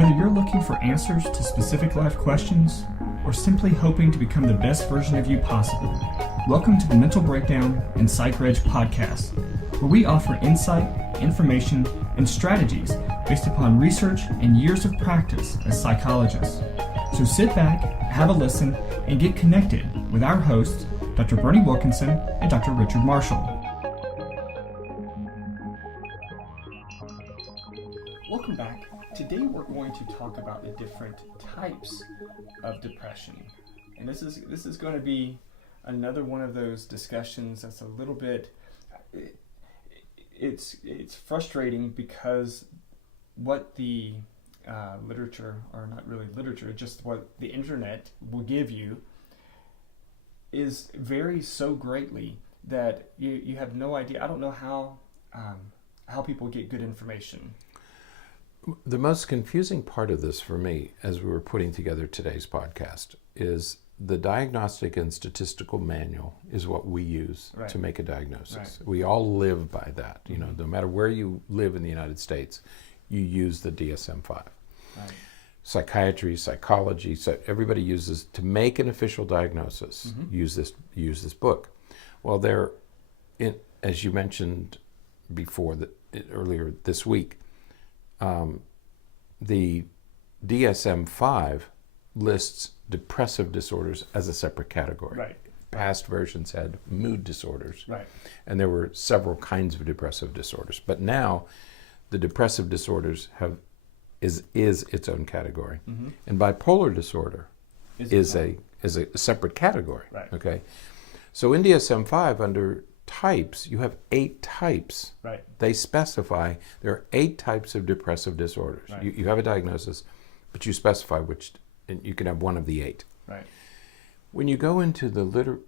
Whether you're looking for answers to specific life questions or simply hoping to become the best version of you possible, welcome to the Mental Breakdown and Psychreg podcast, where we offer insight, information, and strategies based upon research and years of practice as psychologists. So sit back, have a listen, and get connected with our hosts, Dr. Berney Wilkinson and Dr. Richard Marshall. Welcome back. Today we're going to talk about the different types of depression. And this is going to be another one of those discussions that's a little bit, it's frustrating because what the literature, or not really literature, just what the internet will give you varies so greatly that you have no idea. I don't know how people get good information. The most confusing part of this for me, as we were putting together today's podcast, is the Diagnostic and Statistical Manual is what we use to make a diagnosis. Right. We all live by that. You know, no matter where you live in the United States, you use the DSM-5. Right. Psychiatry, psychology, so everybody uses, to make an official diagnosis, use this book. Well, as you mentioned before, earlier this week, the DSM-5 lists depressive disorders as a separate category. Right. Past versions had mood disorders. Right. And there were several kinds of depressive disorders. But now the depressive disorders is its own category. Mm-hmm. And bipolar disorder is a separate category. Right. Okay. So in DSM-5 under types, you have 8 types. Right. They specify there are 8 types of depressive disorders. Right. You have a diagnosis, but you specify which, and you can have one of the 8. Right. When you go into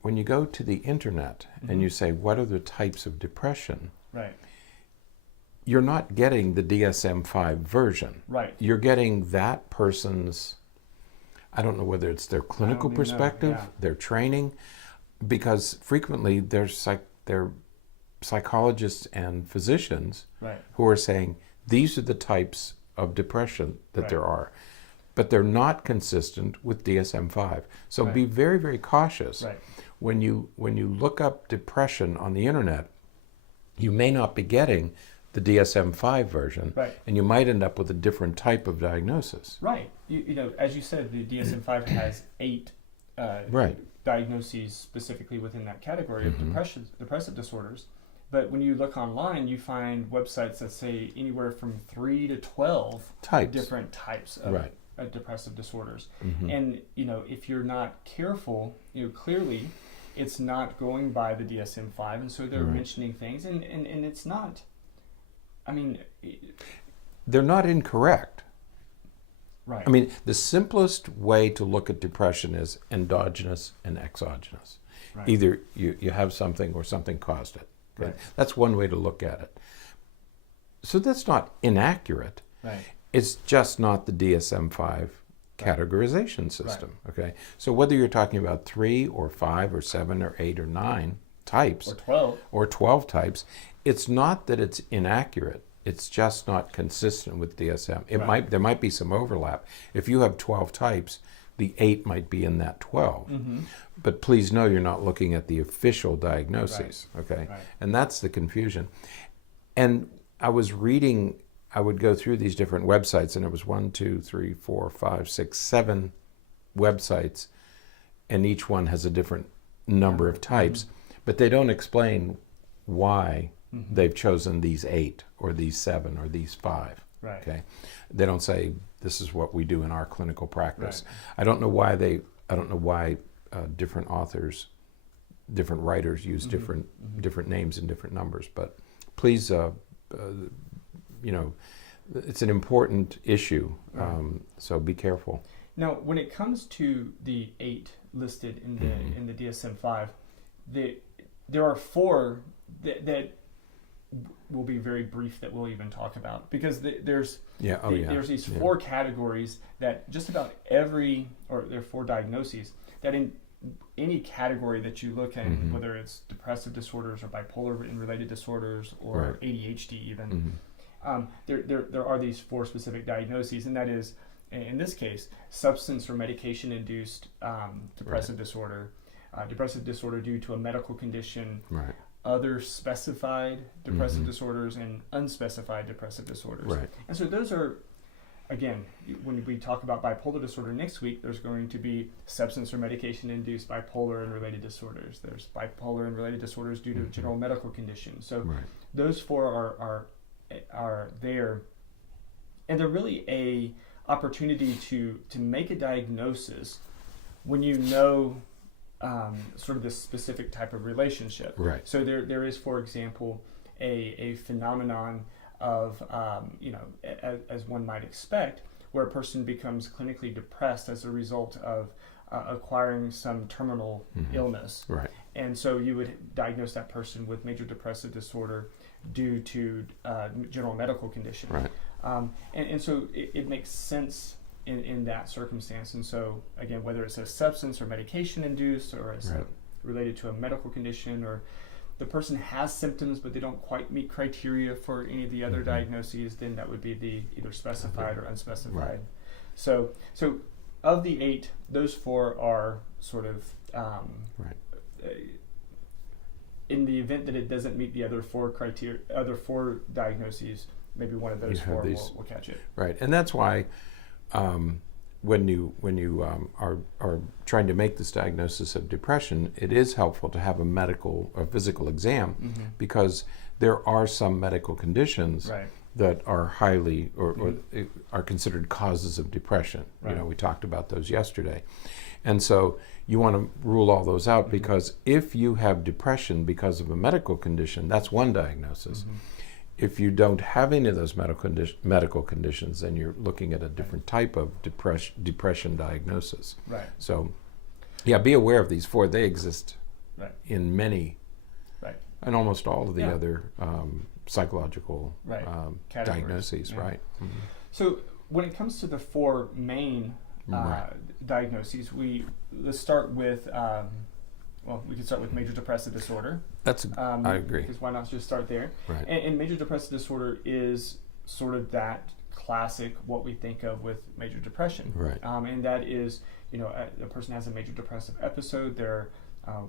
when you go to the internet and you say, what are the types of depression? Right. You're not getting the DSM-5 version. Right. You're getting that person's, I don't know whether it's their clinical perspective, their training, because frequently they're psychologists and physicians who are saying these are the types of depression that there are, but they're not consistent with DSM-5. So be very, very cautious. Right. When you look up depression on the internet, you may not be getting the DSM-5 version, and you might end up with a different type of diagnosis. Right. You know, as you said, the DSM-5 has 8 diagnoses specifically within that category of depressive disorders. But when you look online, you find websites that say anywhere from 3 to 12 different types of depressive disorders. Mm-hmm. And, you know, if you're not careful, you know, clearly it's not going by the DSM-5. And so they're mentioning things, and it's not, I mean... They're not incorrect. Right. I mean, the simplest way to look at depression is endogenous and exogenous. Right. Either you have something or something caused it. Okay? Right. That's one way to look at it. So that's not inaccurate. Right. It's just not the DSM-5 categorization system. Right. Okay. So whether you're talking about 3 or 5 or 7 or 8 or 9 types, or 12 types, it's not that it's inaccurate. It's just not consistent with DSM. There might be some overlap. If you have 12 types, the 8 might be in that 12. Mm-hmm. But please know you're not looking at the official diagnoses. Right. Okay? Right. And that's the confusion. And I would go through these different websites, and it was 1, 2, 3, 4, 5, 6, 7 websites, and each one has a different number of types, but they don't explain why they've chosen these 8 or these 7 or these 5. Right. Okay, they don't say this is what we do in our clinical practice. Right. I don't know why different authors, different writers use different names and different numbers. But please, you know, it's an important issue. So be careful. Now, when it comes to the 8 listed in the DSM-5, there are 4 that will be very brief that we'll even talk about, because there's these 4 categories that just about there are 4 diagnoses that in any category that you look at, whether it's depressive disorders or bipolar and related disorders or ADHD even, There are these 4 specific diagnoses, and that is, in this case, substance or medication-induced depressive disorder, depressive disorder due to a medical condition, other specified depressive disorders, and unspecified depressive disorders. Right. And so those are, again, when we talk about bipolar disorder next week, there's going to be substance or medication-induced bipolar and related disorders. There's bipolar and related disorders due to general medical conditions. So those 4 are there, and they're really a opportunity to make a diagnosis when you know sort of this specific type of relationship. Right. So there is, for example, a phenomenon of, as one might expect, where a person becomes clinically depressed as a result of acquiring some terminal illness. Right. And so you would diagnose that person with major depressive disorder due to general medical condition. Right. And so it makes sense in that circumstance. And so, again, whether it's a substance or medication induced, or it's related to a medical condition, or the person has symptoms but they don't quite meet criteria for any of the other diagnoses, then that would be the either specified or unspecified. Right. So of the 8, those 4 are sort of in the event that it doesn't meet the other 4 criteria, other 4 diagnoses, maybe one of those 4 will catch it. Right, and that's why when you are trying to make this diagnosis of depression, it is helpful to have a medical or physical exam, because there are some medical conditions that are highly or are considered causes of depression. Right. We talked about those yesterday, and so you want to rule all those out, because if you have depression because of a medical condition, that's one diagnosis. If you don't have any of those medical conditions, then you're looking at a different type of depression diagnosis. Right. So, be aware of these 4. They exist in many, and almost all of the other psychological diagnoses. Right. So when it comes to the 4 main diagnoses, let's start with. We can start with major depressive disorder. I agree. Because why not just start there? Right. And major depressive disorder is sort of that classic, what we think of with major depression. Right. And that is, a person has a major depressive episode.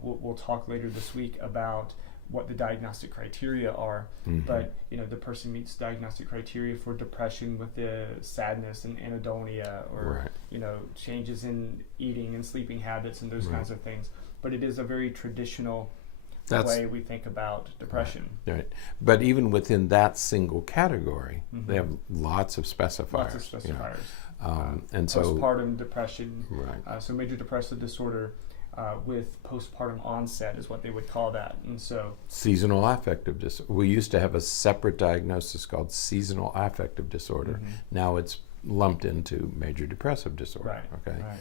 We'll talk later this week about what the diagnostic criteria are. But, the person meets diagnostic criteria for depression with the sadness and anhedonia, or, changes in eating and sleeping habits and those kinds of things. But it is a very traditional way we think about depression. Right. But even within that single category, they have lots of specifiers. Lots of specifiers. And so postpartum depression. Right. So major depressive disorder with postpartum onset is what they would call that. And so seasonal affective disorder. We used to have a separate diagnosis called seasonal affective disorder. Now it's lumped into major depressive disorder. Right. Okay. Right.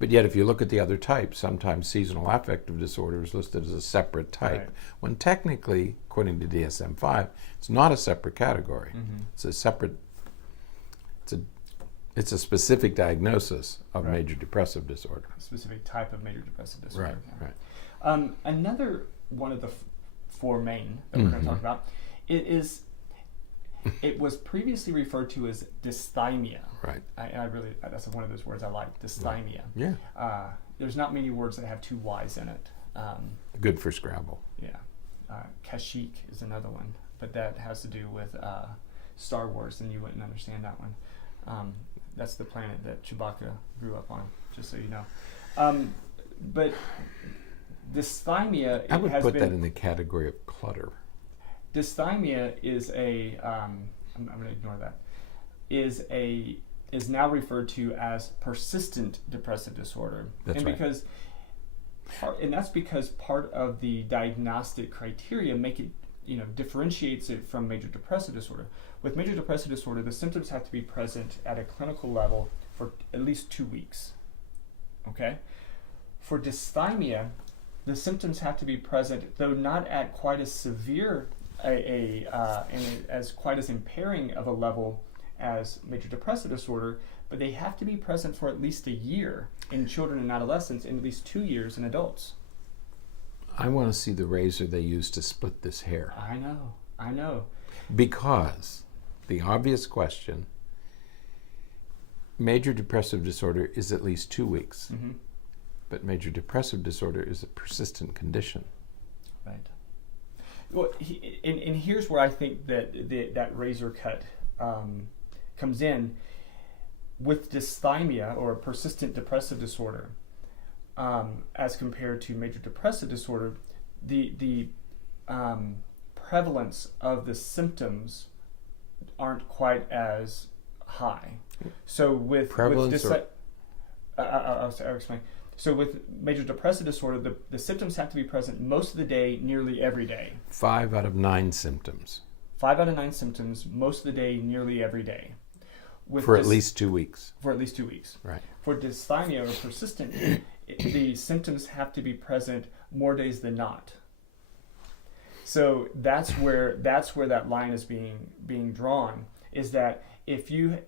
But yet, if you look at the other types, sometimes seasonal affective disorder is listed as a separate type, when technically, according to DSM-5, it's not a separate category. It's a separate. It's a specific diagnosis of major depressive disorder. A specific type of major depressive disorder. Right. Another one of the 4 main that we're going to talk about it was previously referred to as dysthymia. Right. That's one of those words I like, dysthymia. Yeah. There's not many words that have 2 Y's in it. Good for Scrabble. Yeah. Kashyyyk is another one, but that has to do with Star Wars, and you wouldn't understand that one. That's the planet that Chewbacca grew up on, just so you know. But dysthymia, I would put that in the category of clutter. Dysthymia is I'm going to ignore that. Is now referred to as persistent depressive disorder. That's right. That's because part of the diagnostic criteria differentiates it from major depressive disorder. With major depressive disorder, the symptoms have to be present at a clinical level for at least 2 weeks. Okay? For dysthymia, the symptoms have to be present, though not at quite as severe and as quite as impairing of a level as major depressive disorder, but they have to be present for at least a year in children and adolescents, and at least 2 years in adults. I want to see the razor they use to split this hair. I know. Because the obvious question. Major depressive disorder is at least 2 weeks, but major depressive disorder is a persistent condition. Right. Well, and here's where I think that that razor cut comes in. With dysthymia, or persistent depressive disorder, as compared to major depressive disorder, the prevalence of the symptoms aren't quite as high. So with prevalence, I'll explain. So with major depressive disorder, the symptoms have to be present most of the day, nearly every day. 5 out of 9 symptoms. 5 out of 9 symptoms most of the day, nearly every day. For at least 2 weeks. For at least 2 weeks. Right. For dysthymia, or persistent, the symptoms have to be present more days than not. So that's where that line is being drawn, is that if you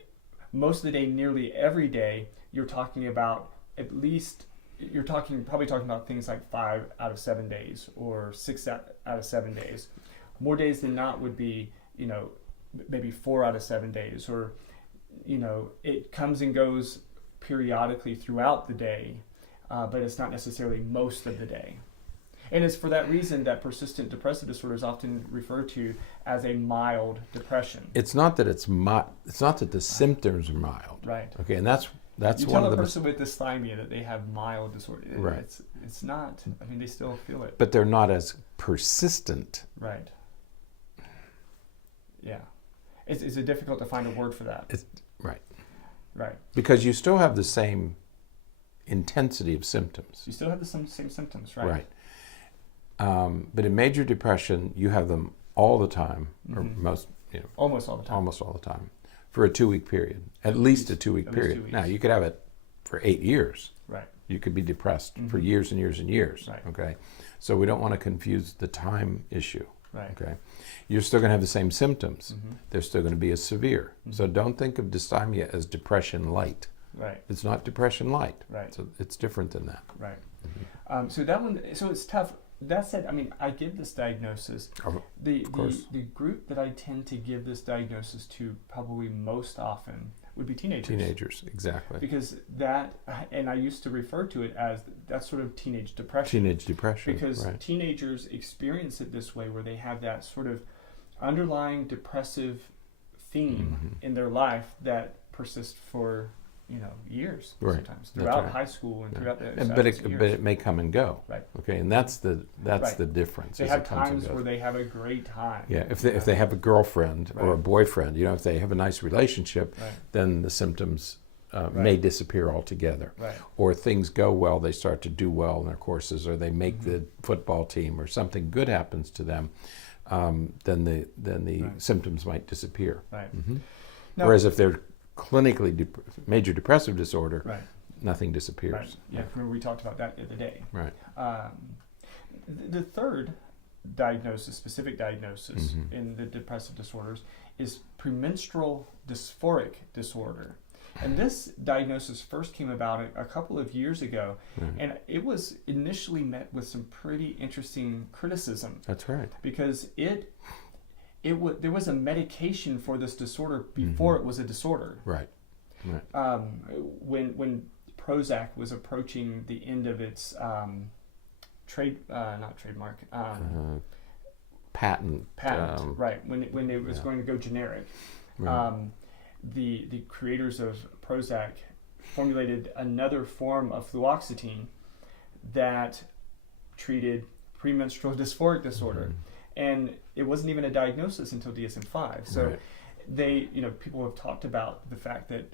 most of the day, nearly every day, you're talking about probably talking about things like 5 out of 7 days, or 6 out of 7 days. More days than not would be, maybe 4 out of 7 days, or it comes and goes periodically throughout the day, but it's not necessarily most of the day. And it's for that reason that persistent depressive disorder is often referred to as a mild depression. It's not that it's not that the symptoms are mild. Right. Okay, and that's you one tell of a the person with dysthymia that they have mild disorder. Right. It's not. I mean, they still feel it. But they're not as persistent. Right. Yeah. It's difficult to find a word for that. Right. Right. Because you still have the same intensity of symptoms. You still have the same symptoms, right? Right. But in major depression, you have them all the time, or almost all the time. Almost all the time, for a 2-week period, at least a 2-week period. 2 weeks. Now, you could have it for 8 years. Right. You could be depressed for years and years and years. Right. Okay. So we don't want to confuse the time issue. Right. Okay. You're still going to have the same symptoms. They're still going to be as severe. So don't think of dysthymia as depression light. Right. It's not depression light. Right. So it's different than that. Right. So that one. So it's tough. That said, I mean, I give this diagnosis. The group that I tend to give this diagnosis to probably most often would be teenagers. Teenagers, exactly. Because and I used to refer to it as that sort of teenage depression. Teenage depression. Because teenagers experience it this way, where they have that sort of underlying depressive theme in their life that persists for years, sometimes throughout high school and throughout the but it may come and go. Right. Okay, and that's the difference. They have times where they have a great time. Yeah, if they have a girlfriend or a boyfriend, if they have a nice relationship, then the symptoms may disappear altogether. Right. Or things go well, they start to do well in their courses, or they make the football team, or something good happens to them, then the symptoms might disappear. Right. Now, whereas if they're clinically major depressive disorder, nothing disappears. Right. Yeah, remember we talked about that the other day. Right. The third specific diagnosis in the depressive disorders is premenstrual dysphoric disorder. And this diagnosis first came about a couple of years ago, and it was initially met with some pretty interesting criticism. That's right. Because there was a medication for this disorder before it was a disorder. Right. When Prozac was approaching the end of its patent, right? When it was going to go generic, the creators of Prozac formulated another form of fluoxetine that treated premenstrual dysphoric disorder. And it wasn't even a diagnosis until DSM-5. So people have talked about the fact that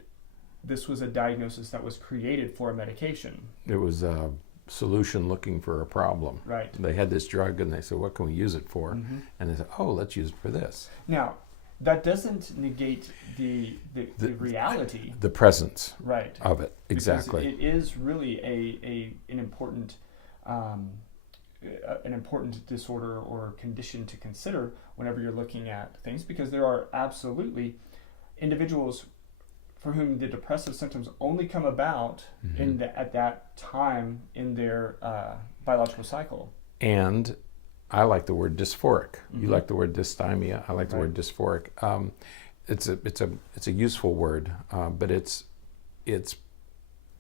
this was a diagnosis that was created for a medication. It was a solution looking for a problem. Right. They had this drug and they said, what can we use it for? And they said, let's use it for this. Now, that doesn't negate the reality. The presence of it. Exactly. Because it is really an important disorder or condition to consider whenever you're looking at things, because there are absolutely individuals for whom the depressive symptoms only come about at that time in their biological cycle. And I like the word dysphoric. You like the word dysthymia. I like the word dysphoric. it's a useful word, but it's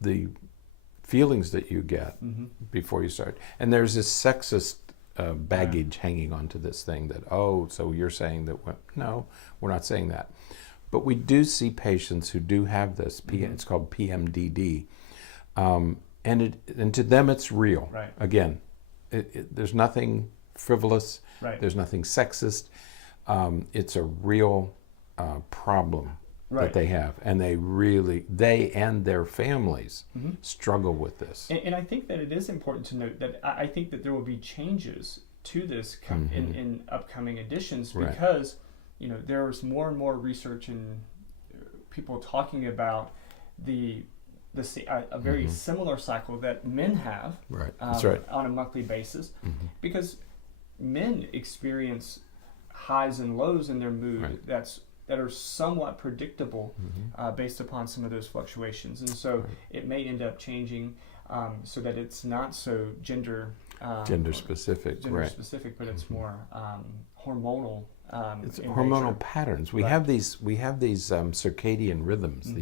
the feelings that you get before you start. And there's this sexist baggage hanging onto this thing that, so you're saying that, no, we're not saying that. But we do see patients who do have this, it's called PMDD, and to them it's real. Right. Again, there's nothing frivolous, there's nothing sexist, it's a real problem that they have, and they and their families struggle with this. And I think that it is important to note that I think that there will be changes to this in upcoming editions, because there's more and more research and people talking about a very similar cycle that men have on a monthly basis, because men experience highs and lows in their mood that are somewhat predictable based upon some of those fluctuations, and so it may end up changing so that it's not so gender specific, but it's more hormonal. It's hormonal patterns. We have these circadian rhythms.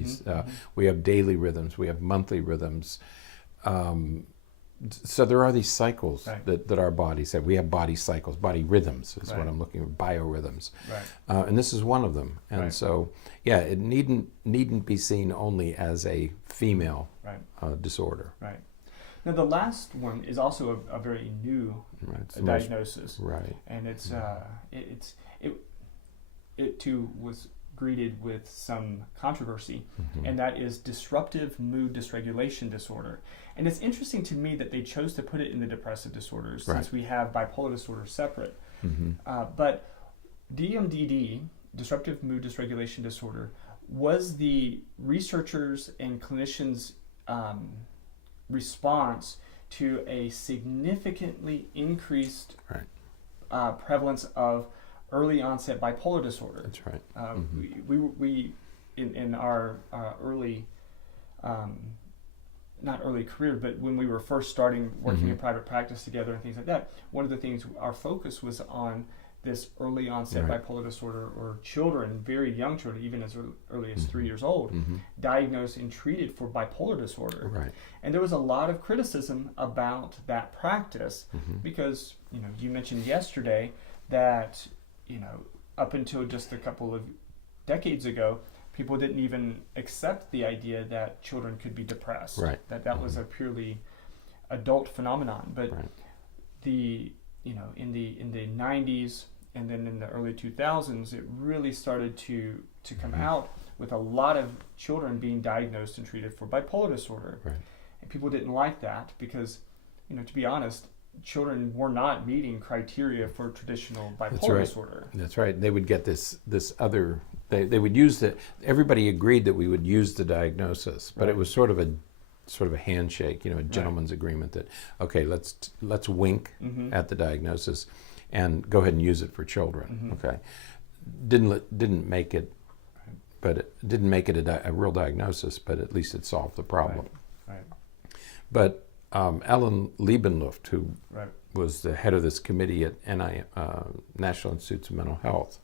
We have daily rhythms. We have monthly rhythms. So there are these cycles that our bodies have. We have body cycles, body rhythms is what I'm looking for, biorhythms. And this is one of them. And so, it needn't be seen only as a female disorder. Right. Now the last one is also a very new diagnosis. And it too was greeted with some controversy, and that is disruptive mood dysregulation disorder. And it's interesting to me that they chose to put it in the depressive disorders, since we have bipolar disorder separate. But DMDD, disruptive mood dysregulation disorder, was the researchers and clinicians' response to a significantly increased prevalence of early onset bipolar disorder. That's right. We in our early, not early career, but when we were first starting working in private practice together and things like that, one of the things, our focus was on this early onset bipolar disorder, or children, very young children, even as early as 3 years old, diagnosed and treated for bipolar disorder. And there was a lot of criticism about that practice, because you mentioned yesterday that up until just a couple of decades ago, people didn't even accept the idea that children could be depressed. That was a purely adult phenomenon. But in the 90s and then in the early 2000s, it really started to come out, with a lot of children being diagnosed and treated for bipolar disorder. And people didn't like that because, to be honest, children were not meeting criteria for traditional bipolar disorder. That's right. They would get this other. They would use everybody agreed that we would use the diagnosis, but it was sort of a handshake, a gentleman's agreement that, okay, let's wink at the diagnosis and go ahead and use it for children. Okay, didn't make it, but it didn't make it a real diagnosis, but at least it solved the problem. But Ellen Liebenluft, who was the head of this committee at National Institutes of Mental Health,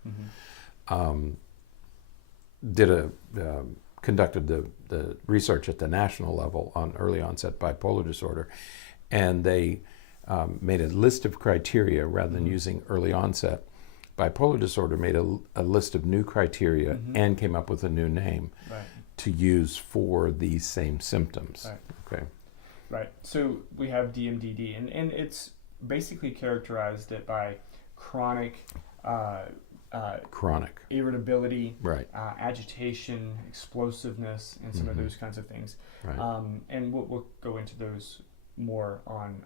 conducted the research at the national level on early onset bipolar disorder, and they made a list of criteria rather than using early onset. Bipolar disorder made a list of new criteria and came up with a new name to use for these same symptoms. Right. So we have DMDD, and it's basically characterized by chronic irritability, agitation, explosiveness, and some of those kinds of things. And we'll go into those more on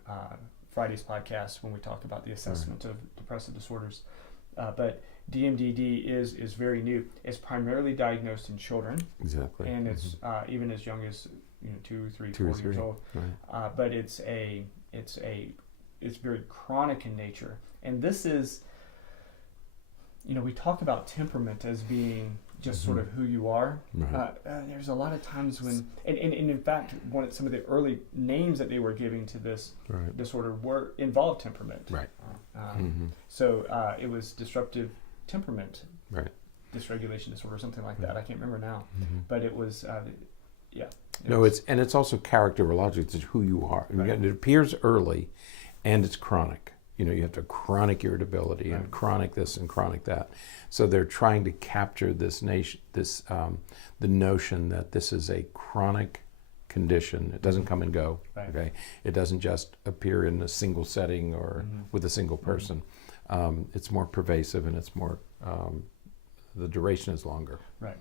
Friday's podcast when we talk about the assessment of depressive disorders. But DMDD is very new. It's primarily diagnosed in children. And it's even as young as 2, 3, 4 years old. But it's very chronic in nature. And this is, we talk about temperament as being just sort of who you are. There's a lot of times when, and in fact, some of the early names that they were giving to this disorder involved temperament. So it was disruptive temperament. dysregulation disorder or something like that. I can't remember now, but it was, it's also characterologic. It's who you are. Right. It appears early, and it's chronic. You know, you have to have chronic irritability and chronic this and chronic that. So they're trying to capture the notion that this is a chronic condition. It doesn't come and go. Right. Okay, it doesn't just appear in a single setting or with a single person. It's more pervasive, and it's more. The duration is longer. Right.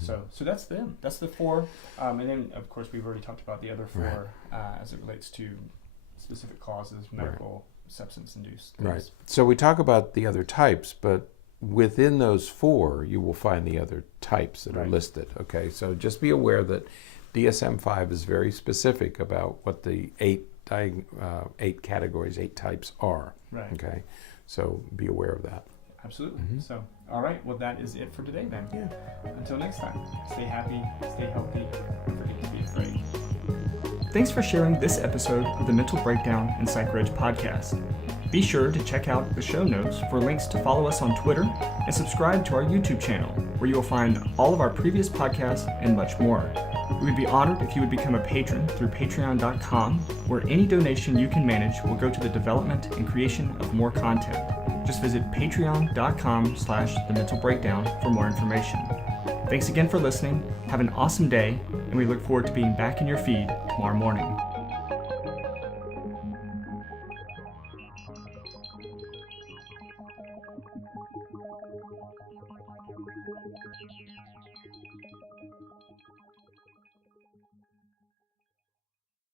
So that's them. That's the 4, and then of course we've already talked about the other 4 as it relates to specific causes, medical, substance-induced things. Right. So we talk about the other types, but within those 4, you will find the other types that are listed. Okay. So just be aware that DSM-5 is very specific about what the 8 categories, 8 types are. Right. Okay. So be aware of that. Absolutely. So, all right. Well, that is it for today then. Yeah. Until next time, stay happy, stay healthy, and forget to be afraid. Thanks for sharing this episode of the Mental Breakdown and Psychreg podcast. Be sure to check out the show notes for links to follow us on Twitter and subscribe to our YouTube channel, where you will find all of our previous podcasts and much more. We would be honored if you would become a patron through patreon.com, where any donation you can manage will go to the development and creation of more content. Just visit patreon.com/thementalbreakdown for more information. Thanks again for listening. Have an awesome day, and we look forward to being back in your feed tomorrow morning.